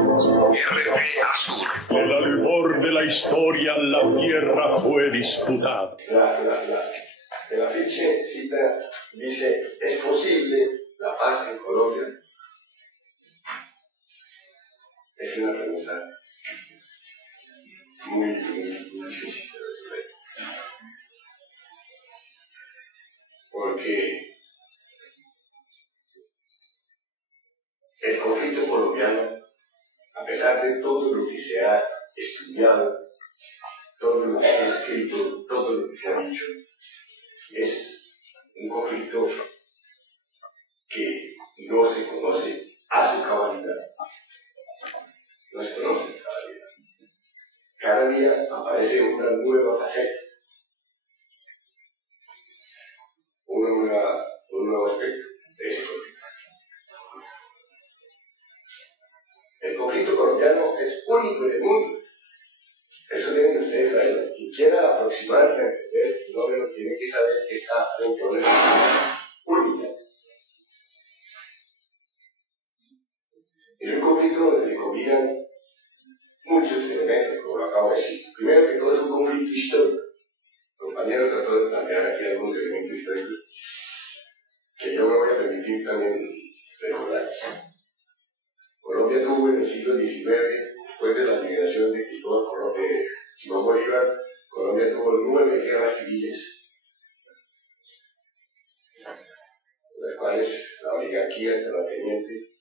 RP Azur. El albor de la historia, la tierra fue disputada. El afiche cita, dice, ¿es posible la paz en Colombia? Es una pregunta muy difícil de resolver. Porque el conflicto colombiano, a pesar de todo lo que se ha estudiado, todo lo que se ha escrito, todo lo que se ha dicho, es un conflicto que no se conoce a su cabalidad. No se conoce a su cabalidad. Cada día aparece una nueva faceta, un nuevo aspecto de ese conflicto. El conflicto colombiano es único en el mundo. Eso deben ustedes saberlo. Quien quiera aproximarse a entender el fenómeno tiene que saber que está frente a una situación única. Es un conflicto donde se combinan muchos elementos, como lo acabo de decir. Primero que todo es un conflicto histórico. El compañero trató de plantear aquí algunos elementos históricos que yo me voy a permitir también recordar. Colombia tuvo en el siglo XIX, después de la liberación de Simón Bolívar, Colombia tuvo 9 guerras civiles, en las cuales la oligarquía terrateniente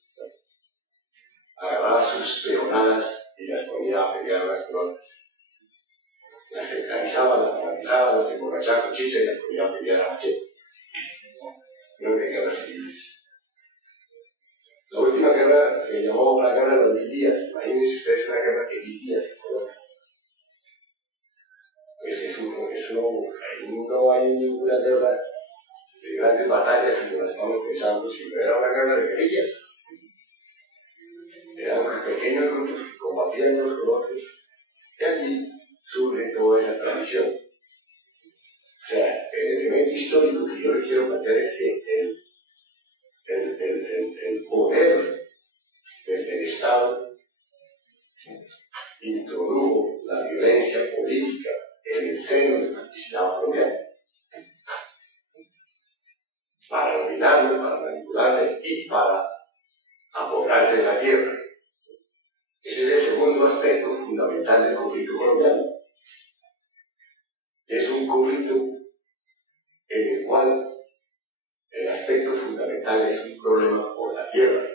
agarraba sus peonadas y las ponía a pelear a las coronas. Las centralizaba, las fanatizaba, las emborrachaba con chicha y las ponía a pelear a machete. 9 guerras civiles. La última guerra se llamó la Guerra de los 1000 días. Imagínense ustedes una guerra de 1000 días en Colombia. Pues no hay ninguna guerra de grandes batallas como las estamos pensando, sino era una guerra de guerrillas. Eran pequeños grupos que combatían unos con otros, y allí surge toda esa tradición. O sea, el elemento histórico que yo le quiero plantear es que el poder desde el Estado introdujo la violencia política en el seno del campesinado colombiano para dominarlo, para manipularle y para apoderarse de la tierra. Ese es el segundo aspecto fundamental del conflicto colombiano. Es un conflicto en el cual el aspecto fundamental es un problema por la tierra,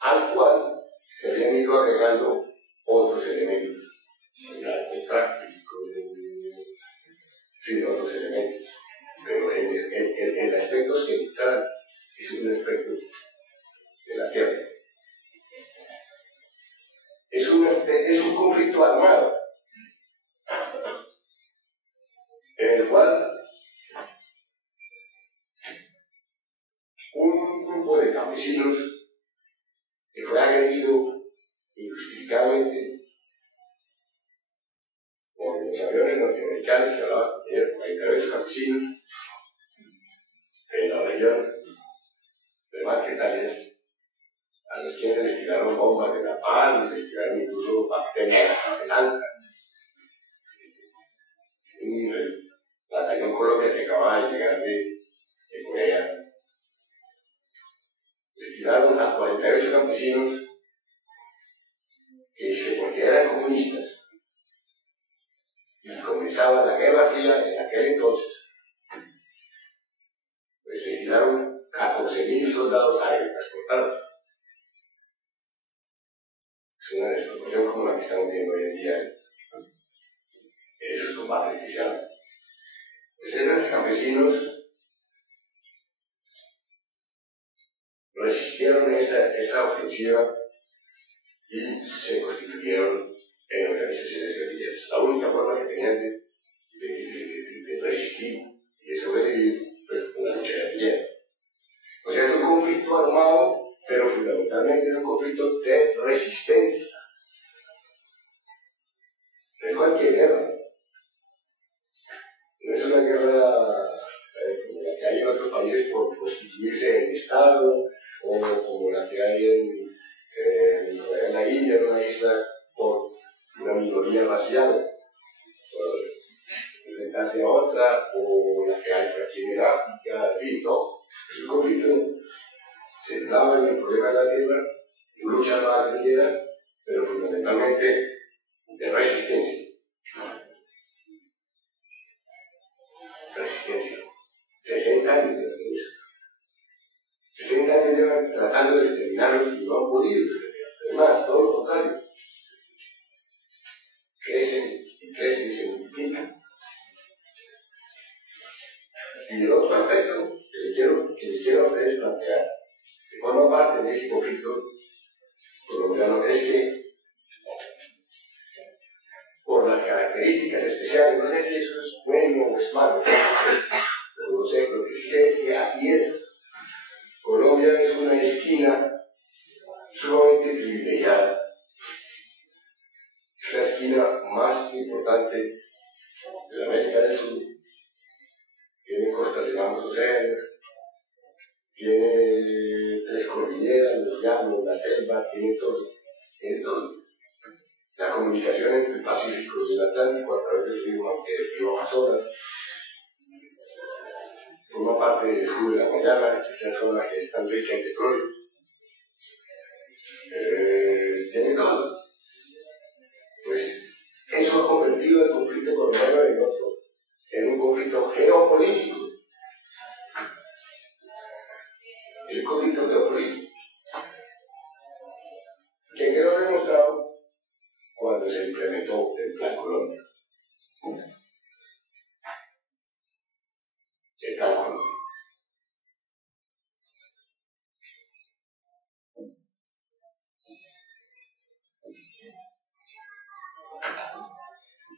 al cual se habían ido agregando otros elementos, el narcotráfico, otros elementos, pero el aspecto central es un aspecto de la tierra. Es un conflicto armado, en el cual un grupo de campesinos que fue agredido injustificadamente por los aviones norteamericanos que hablaban de 48 campesinos en la región de Marquetalia, a los quienes les tiraron bombas de napalm, les tiraron incluso bacterias blancas. Un batallón Colombia que acababa de llegar de Corea, les tiraron a 48 campesinos que porque eran comunistas y comenzaba la Guerra Fría en aquel entonces, pues les tiraron 14.000 soldados aéreos transportados. Es una desproporción como la que estamos viendo hoy en día en esos combates que se dan. Pues esos campesinos resistieron esa ofensiva y se constituyeron en organizaciones guerrilleras. La única forma que tenían de resistir y de sobrevivir fue una lucha guerrillera. O sea, es un conflicto armado, pero fundamentalmente es un conflicto de resistencia. No es cualquier guerra. No es una guerra como la que hay en otros países por constituirse en Estado, o como la que hay en la isla India era una isla por una minoría racial, por enfrentarse a otra, o la que hay aquí en África, en fin, ¿no? El conflicto centrado en el problema de la tierra, lucha armada guerrillera, pero fundamentalmente de resistencia. Resistencia. 60 años de eso. 60 años llevan tratando de exterminarlos y no han podido exterminar. Además, todo lo contrario. Crecen y crecen y se multiplican. Y el otro aspecto que les quiero a ustedes plantear, que forma parte de ese conflicto colombiano, es que por las características especiales, no sé si eso es bueno o es malo, pero no sé, lo que sí sé es que así es. Colombia es una esquina sumamente privilegiada. Es la esquina más importante de la América del Sur. Tiene costas en ambos océanos, tiene 3 cordilleras, los llanos, la selva, tiene todo. Tiene todo. La comunicación entre el Pacífico y el Atlántico a través del río Amazonas forma parte del sur de la Guayana, esa zona que es tan rica en petróleo. Tiene todo. Pues eso ha convertido el conflicto colombiano en un conflicto geopolítico. El conflicto geopolítico. Que quedó demostrado cuando se implementó el Plan Colombia. El Plan Colombia.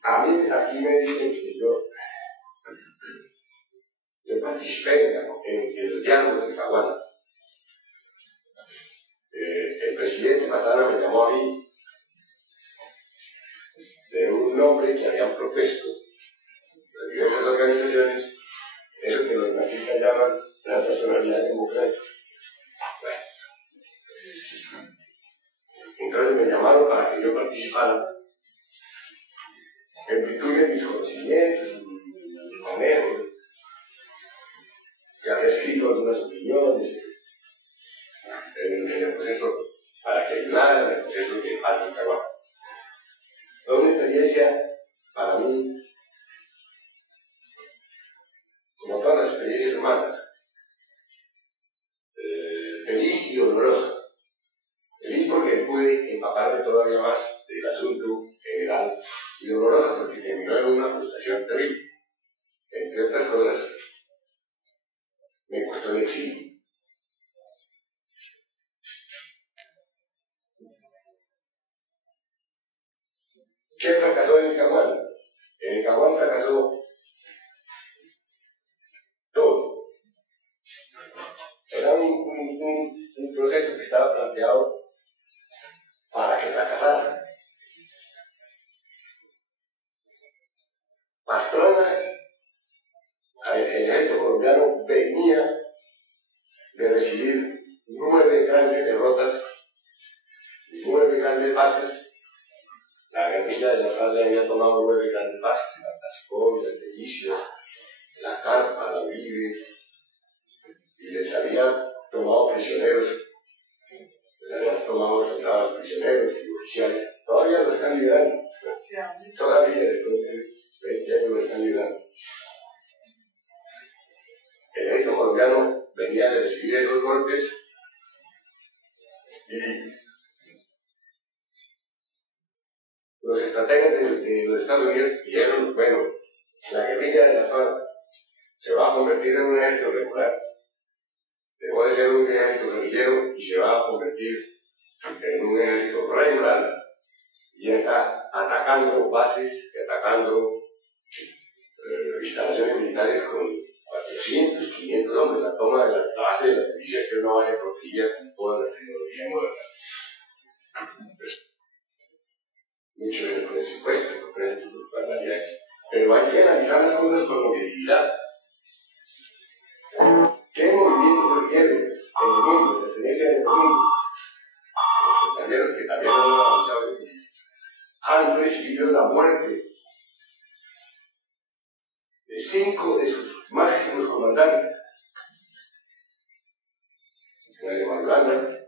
A mí aquí me dicen que yo participé en los diálogos de Caguán. El presidente Pastrana me llamó a mí de un nombre que habían propuesto las diversas organizaciones, eso que los nazistas llaman la personalidad democrática. Bueno. Entonces me llamaron para que yo participara en virtud de mis conocimientos, mi manejo, que había escrito algunas opiniones en el proceso, para que ayudaran en el proceso de paz en Caguán. Fue una experiencia para mí, como todas las experiencias humanas, feliz y dolorosa. Feliz porque pude empaparme todavía más del asunto general, y dolorosa porque terminó en una frustración terrible. Entre otras cosas, me costó el exilio. ¿Qué fracasó en el Caguán? En el Caguán fracasó todo. Era un proceso que estaba planteado para que fracasara. Pastrana, el ejército colombiano venía de recibir 9 grandes derrotas, 9 grandes bases. La guerrilla de la FARC le había tomado 9 grandes bases: la Tascón, el Delicias, la Carpa, la Vive, y les había tomado prisioneros, les habían tomado soldados prisioneros y oficiales. Todavía lo están liberando, todavía después de 20 años lo están liberando. El ejército colombiano venía de recibir esos golpes y los estrategas de los Estados Unidos dijeron: bueno, la guerrilla de la FARC se va a convertir en un ejército regular, dejó de ser un ejército guerrillero y se va a convertir en un ejército regular, y está atacando bases, atacando instalaciones militares con 400, 500 hombres. La toma de la base de la milicias, que es una base protegida con toda la tecnología moderna. Mucho de con ese puesto, con esas barbaridades. Pero hay que analizar las cosas con objetividad. ¿Qué movimientos requieren en el mundo, la tendencia en el mundo? Los compañeros que también han han recibido la muerte de 5 de sus máximos comandantes. Muere Marulanda,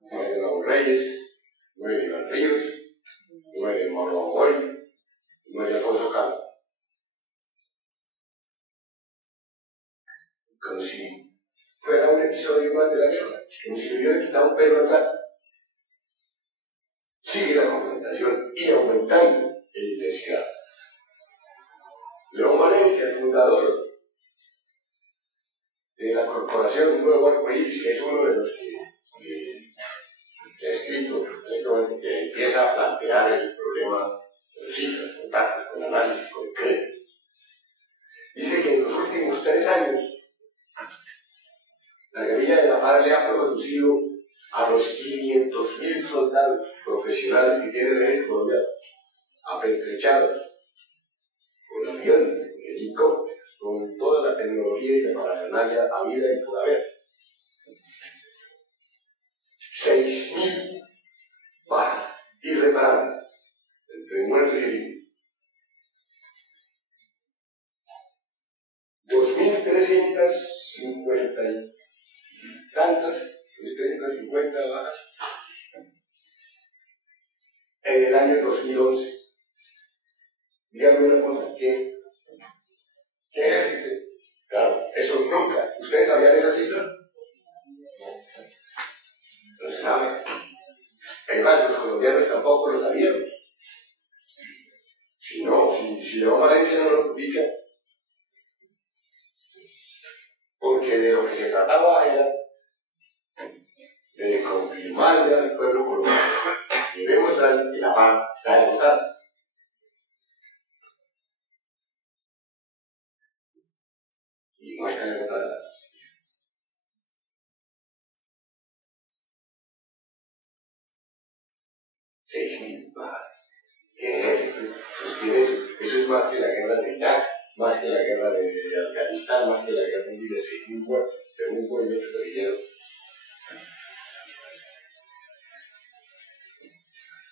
muere Raúl Reyes, muere Iván Ríos, muere Mauro Agoy, muere Alfonso Cano. Como si fuera un episodio más de la guerra, como si le hubiera quitado un pelo al gato. Sigue la confrontación y aumentando en intensidad. León Valencia, el fundador de la corporación Nuevo Arcoíris, que es uno de los que ha escrito, que empieza a plantear el problema con cifras, con datos, con análisis concreto. Dice que en los últimos 3 años la guerrilla de la FARC le ha producido a los 500.000 soldados profesionales que tiene el ejército colombiano, apertrechados, con aviones, con helicópteros, con toda la tecnología y la parafernalia habida y por haber. 6.000 bajas irreparables entre muertos y heridos. 2.350 y tantas, 2.350 bajas en el año 2011. Díganme una cosa, ¿qué ejército? Claro, eso nunca. ¿Ustedes sabían esa cifra? No se sabe. Es más, los colombianos tampoco lo sabíamos. Si León Valencia no lo publica, porque de lo que se trataba era de confirmarle al pueblo colombiano y demostrar que la FARC está derrotada. Y no está derrotada. $6.000 bajas. ¿Qué ejército sostiene eso? Eso es más que la guerra de Irak, más que la guerra de Afganistán, más que la guerra de 6.000 muertos de un movimiento guerrillero.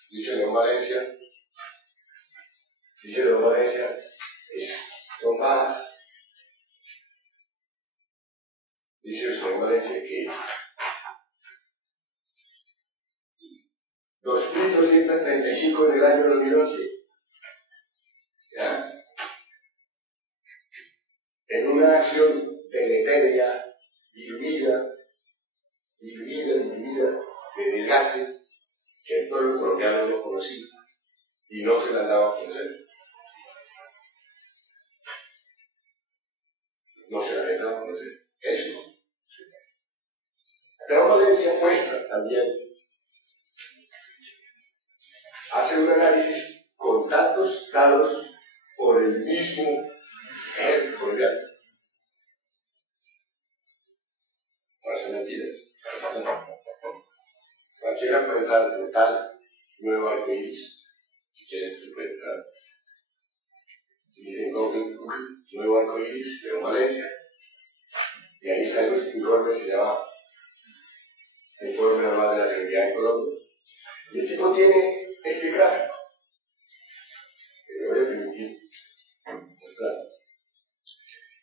Dice León Valencia, son bajas. Dice León Valencia que 2.235 en el año 2011. ¿Ya? En una acción deletérea, diluida, de desgaste, que el pueblo colombiano no conocía y no se la daba a conocer. No se la había dado a conocer. Eso. Pero Valencia muestra también, hace un análisis con datos dados por el mismo ejército colombiano. No son mentiras. Cualquiera puede entrar al portal Nuevo Arcoíris. Si quieres, tú puedes entrar. Dice en Google, Nuevo Arcoíris, León Valencia. Y ahí está el último informe, se llama Informe Anual de la Seguridad en Colombia. Y el tipo tiene este gráfico, que le voy a permitir mostrar.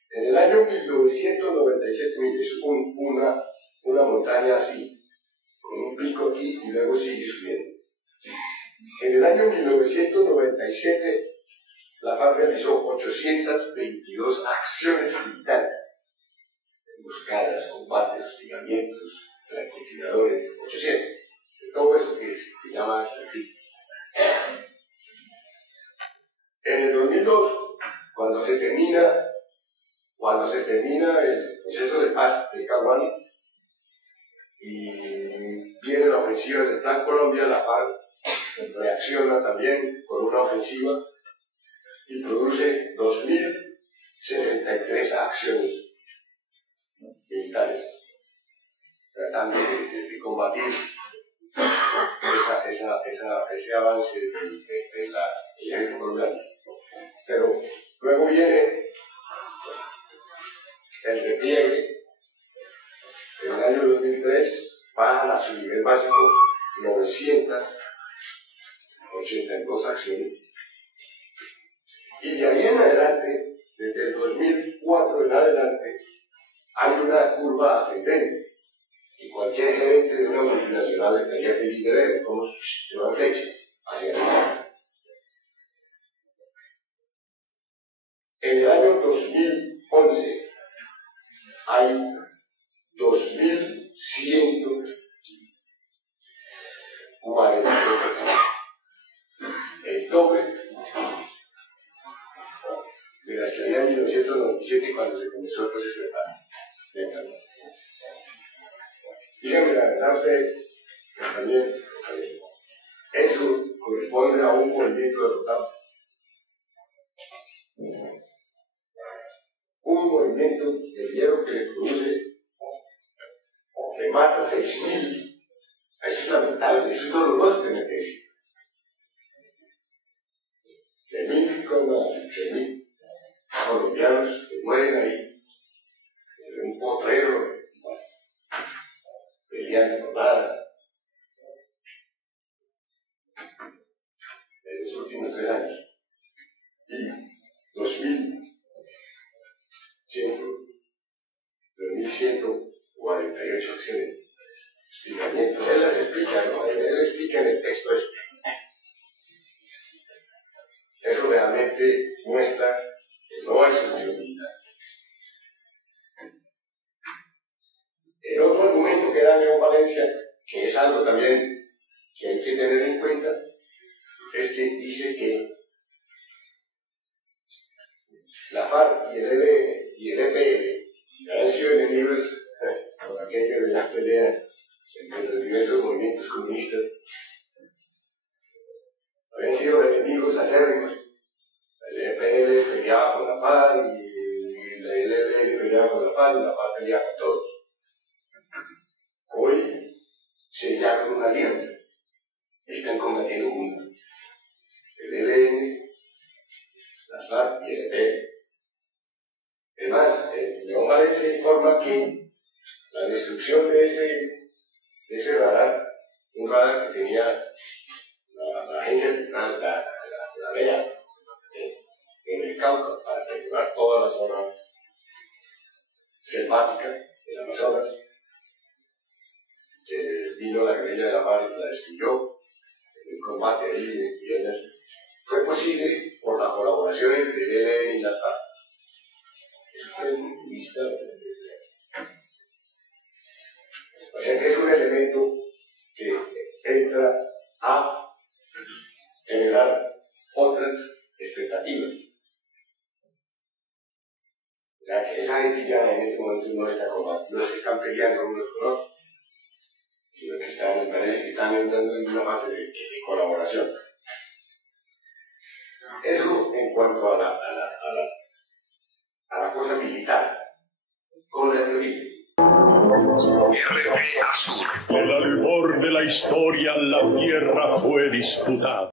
En el año 1997, mire, es una montaña así, con un pico aquí y luego sigue subiendo. En el año 1997, la FARC realizó 822 acciones militares, emboscadas, combates, hostigamientos, francotiradores, 800. De todo eso que se llama conflicto. En el 2002, cuando se termina el proceso de paz de Caguán y viene la ofensiva del Plan Colombia, la FARC reacciona también con una ofensiva y produce 2.063 acciones militares tratando de combatir ese avance de la ejército colombiano. Pero luego viene el repliegue. En el año 2003 bajan a su nivel básico 900 82 acciones. Y de ahí en adelante, desde el 2004 en adelante, hay una curva ascendente. Y cualquier gerente de una multinacional estaría feliz de ver cómo se va en flecha hacia arriba. En el año 2011 hay 2.148 personas. El doble de las que había en 1997 cuando se comenzó el proceso de paz. Díganme la verdad ustedes, también, eso corresponde a un movimiento derrotado. Un movimiento guerrillero que le produce, que mata 6.000. Eso es lamentable, eso es doloroso tener que decir. 6.000 colombianos que mueren ahí, en un potrero, peleando por nada. En los últimos 3 años. Y 2.148 acciones. Explicamiento. Él las explica, ¿no? Él explica en el texto esto. Eso realmente muestra que no es solución militar. El otro argumento que da León Valencia, que es algo también que hay que tener en cuenta, es que dice que la FARC y el ELN y el EPL, que han sido enemigos por aquello de las peleas entre los diversos movimientos comunistas, habían sido enemigos acérrimos. El EPL peleaba con la FARC y el ELN peleaba con la FARC y la FARC peleaba con todos. Hoy sellaron una alianza y están combatiendo juntos. El ELN, las FARC y el EPL. Es más, León Valencia informa que la destrucción de ese radar, un radar que tenía la agencia central, la DEA, en el Cauca, para capturar toda la zona selvática del Amazonas, que vino la guerrilla de la FARC y la destruyó en el combate ahí, destruyendo eso. Fue posible por la colaboración entre el ELN y las FARC. Eso fue muy vista. O sea que es un elemento que entra a generar otras expectativas. O sea que esa gente ya en este momento no se están peleando unos con otros, sino que parece que están entrando en una fase de colaboración. Eso en cuanto a la cosa militar, con las teorías. RP Azul. El albor de la historia, la tierra fue disputada.